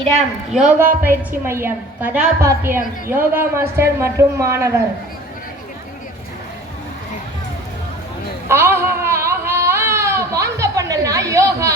இடம் யோகா பயிற்சி மையம். கதாபாத்திரம் யோகா மாஸ்டர் மற்றும் மாணவர். ஆஹா ஆஹா, வாங்க பண்ணலாம் யோகா.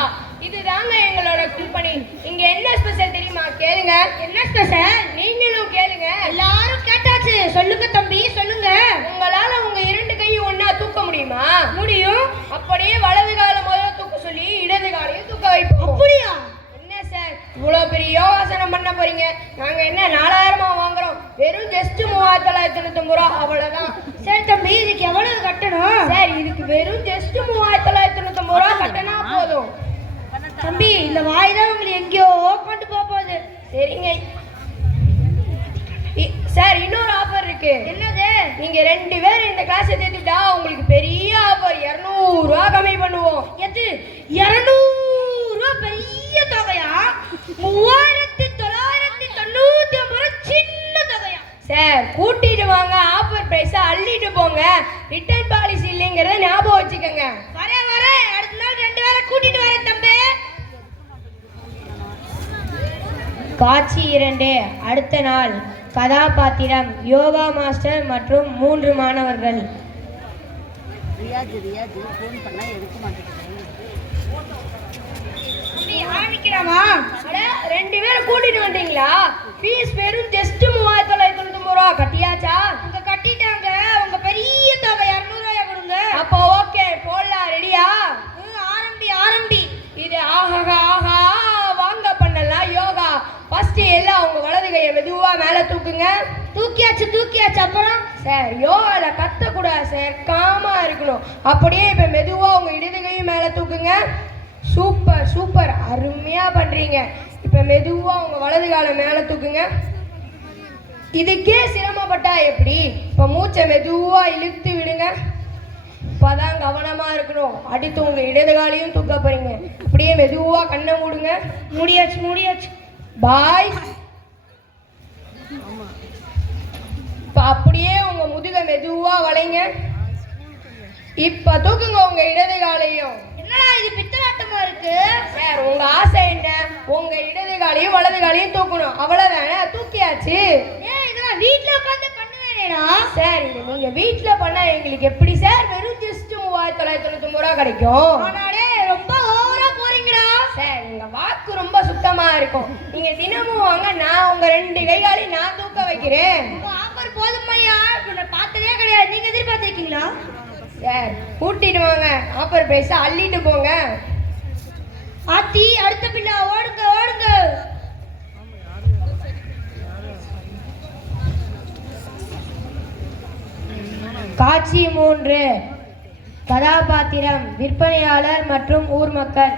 இதுதாங்க எங்களோட கம்பெனி. இங்க என்ன ஸ்பெஷல் தெரியுமா? கேளுங்க. என்ன ஸ்பெஷல்? நீங்களும் கேளுங்க. எல்லாரும் கேட்டாச்சு. சொல்லுங்க தம்பி, சொல்லுங்க. உங்களால உங்க 2 கையும் ஒன்னா தூக்க முடியுமா? முடியும். அப்படியே வலது கால முதல்ல தூக்க சொல்லி இடது காலையும் தூக்க வைப்போம். அப்படியா? என்ன சார் இவ்வளவு பெரிய யோகாசனம் பண்ண போறீங்க? நாங்க என்ன 4000 வாங்குறோம்? வெறும் ஜஸ்ட் 3990 ரூபா, அவ்வளவுதான். சரி தம்பி, இதுக்கு எவ்வளவு கட்டணும்? சார் இதுக்கு வெறும் ஜஸ்ட் 3990 ரூபா கட்டினா போதும். தம்பி, இந்த வாய் தான் உங்களுக்கு எங்கேயோ கொண்டு போகுது. சரிங்க சார், இன்னொரு ஆஃபர் இருக்கு. என்னது? நீங்க 2 பேர் இந்த கிளாஸ் சேர்த்துட்டா உங்களுக்கு பெரிய ஆஃபர் 200 ரூபா கம்மி பண்ணுவோம். எது 200 ரூபா? பெரிய தொகையா? 3999 ரூபா சின்ன தொகையா? சார் கூட்டிட்டு வாங்க, ஆஃபர் பிரைஸா அள்ளிட்டு போங்க. ரிட்டர்ன் பாலிசி இல்லைங்கிறத ஞாபகம் வச்சுக்கோங்க. வரேன் அடுத்த நாள் 2 பேரை கூட்டிட்டு வரேன் தம்பி. காட்சி 2. அடுத்த நாள். கதாபாத்திரம் யோகா மாஸ்டர் மற்றும் 3 மாணவர்கள். ரியாஜ் ஃபோன் பண்ணா எடுக்க மாட்டேங்குது. ஆரம்பிக்கலாமா? அட 2 பேரை கூட்டிட்டு வந்தீங்களா? ஃபீஸ் வெறும் ஜஸ்ட் 3990 ரூபா. கட்டியாச்சா? உங்க கட்டிட்டாங்க. உங்க பெரிய தொகை 200 ரூபாய் கொடுங்க. அப்போ ஓகே, போடலாம். ரெடியா? ஆரம்பி. இது ஆஹா ஆஹா, வாங்க பண்ணலாம் யோகா. ஃபர்ஸ்ட் எல்லாம் உங்க வலது கையை மெதுவா மேல தூக்குங்க. தூக்கியாச்சு. அப்புறம் சார் யோகால கத்தக்கூடாது சார், காமா இருக்கணும். அப்படியே இப்ப மெதுவா உங்க இடது கையும் மேல தூக்குங்க. சூப்பர், அருமையா பண்றீங்க. இப்ப மெதுவா உங்க வலது காலை மேல தூக்குங்க. இதுக்கே சிரமப்பட்டா எப்படி? இப்ப மூச்சை மெதுவா இழுத்து விடுங்க. இப்பதான் கவனமா இருக்கணும். அடுத்து உங்க இடது காலையும் தூக்க போறீங்க. அப்படியே மெதுவா கண்ணை மூடுங்க. முடியாச்சு. பாய். இப்ப அப்படியே உங்க முதுக மெதுவா வளைங்க. இப்ப தூக்குங்க உங்க இடது காலையும். என்னடா இது பித்தலாட்டமா இருக்கு? சார் உங்க ஆசை என்ன? உங்க இடது காலையும் வலது காலையும் தூக்கணும், அவ்வளவுதானே. தூக்கியாச்சு. இதெல்லாம் வீட்ல உட்கார்ந்து பண்ணுவேனேடா. சார் இது நீங்க வீட்ல பண்ணா எங்களுக்கு எப்படி சார் வெறும் ஜஸ்ட் 3990 ரூபா கிடைக்கும்? ஆனாலே ரொம்ப ஓவரா போறீங்கடா. சார் எங்க வாக்கு ரொம்ப சுத்தமா இருக்கும். நீங்க தினமும் வாங்க, நான் உங்க 2 கைகாலையும் நான் தூக்க வைக்கிறேன். உங்க ஆஃபர் போதுமையா? நான் பார்த்ததே கிடையாது. நீங்க எதிர்பார்த்திருக்கீங்களா? சார் கூட்டிட்டு வாங்க, ஆஃபர் பிரைஸ் அள்ளிட்டு போங்க. ஆத்தி, அடுத்த பிள்ளை ஓடுங்க. காட்சி 3. கதாபாத்திரம் விற்பனையாளர் மற்றும் ஊர் மக்கள்.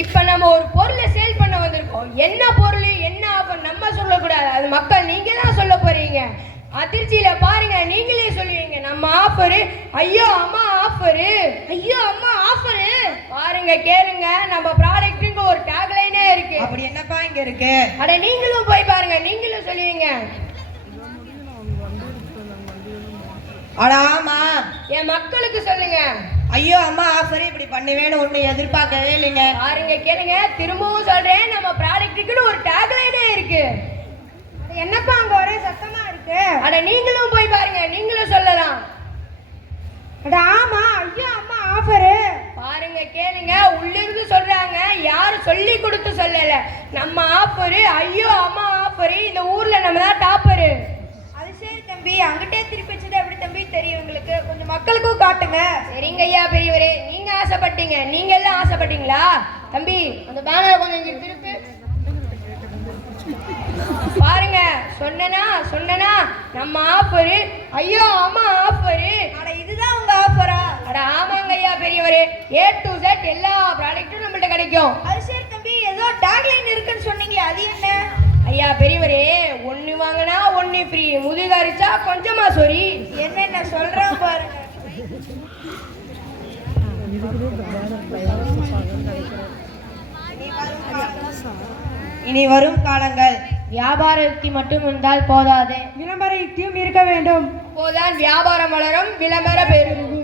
இப்ப நம்ம ஒரு பொருளை சேல் பண்ண வந்திருக்கோம். என்ன பொருள், என்ன ஆஃபர் நம்ம சொல்லக்கூடாது, அது மக்கள் நீங்க தான் சொல்ல போறீங்க. அதிர்ச்சியில பாருங்க, நீங்களே சொல்லுவீங்க நம்ம ஆஃபரு. ஐயோ அம்மா ஆஃபரு. பாருங்க, கேளுங்க, நம்ம ப்ராடக்ட்டுக்கு ஒரு டேக்லைனே இருக்கு. அப்படி என்னப்பா இங்க இருக்கு? அட நீங்களும் போய் பாருங்க, நீங்களும் சொல்லுவீங்க. அட ஆமா, என் மக்களுக்கு சொல்லுங்க. ஐயோ அம்மா ஆஃபர் இப்படி பண்ணுவேன்னு ஒண்ணு எதிர்பார்க்கவே இல்லைங்க. பாருங்க, கேளுங்க, திரும்பவும் சொல்றேன், நம்ம ப்ராடக்ட்டுக்கு ஒரு டேக்லைனே இருக்கு. என்னப்பா அங்க ஒரே சத்தமா இருக்கு? அட நீங்களும் போய் பாருங்க, நீங்களும் சொல்லலாம். அட ஆமா, ஐயோ அம்மா ஆஃபரு. பாருங்க, கேளுங்க, உள்ளிருந்து சொல்றாங்க, யாரும் சொல்லி கொடுத்து சொல்லல. நம்ம ஆஃபரு, ஐயோ அம்மா ஆஃபரு. இந்த ஊர்ல நம்ம தான் டாப்பரு. அது சரி தம்பி, அங்கிட்டே திருப்பி வச்சது எப்படி தம்பி தெரியும் உங்களுக்கு? கொஞ்சம் மக்களுக்கும் காட்டுங்க. சரிங்க ஐயா பெரியவரே, நீங்க ஆசைப்பட்டீங்க, நீங்க எல்லாம் ஆசைப்பட்டீங்களா? தம்பி அந்த பேனரை கொஞ்சம் இங்க திருப்பி பாருங்க. சொன்னனா நம்ம ஆஃபரு, ஐயோ அம்மா ஆஃபரு. அட இதுதான் உங்க ஆஃபரா? அட ஆமாங்க ஐயா பெரியவரே, A to Z எல்லா ப்ராடக்ட்டும் நம்மள்ட்ட கிடைக்கும். அது சரி தம்பி, ஏதோ டேக்லைன் இருக்குன்னு சொன்னீங்களே, அது என்ன? ஐயா பெரியவரே, 1 வாங்கினா 1 ஃப்ரீ, முதுகரிச்சா கொஞ்சமா சொரி. என்னென்ன சொல்றேன் பாருங்க. இனி வரும் காலங்கள் வியாபார யுக்தி மட்டும் இருந்தால் போதாது, விளம்பர யுக்தியும் இருக்க வேண்டும். அப்போதான் வியாபாரம் வளரும், விளம்பர பெருகும்.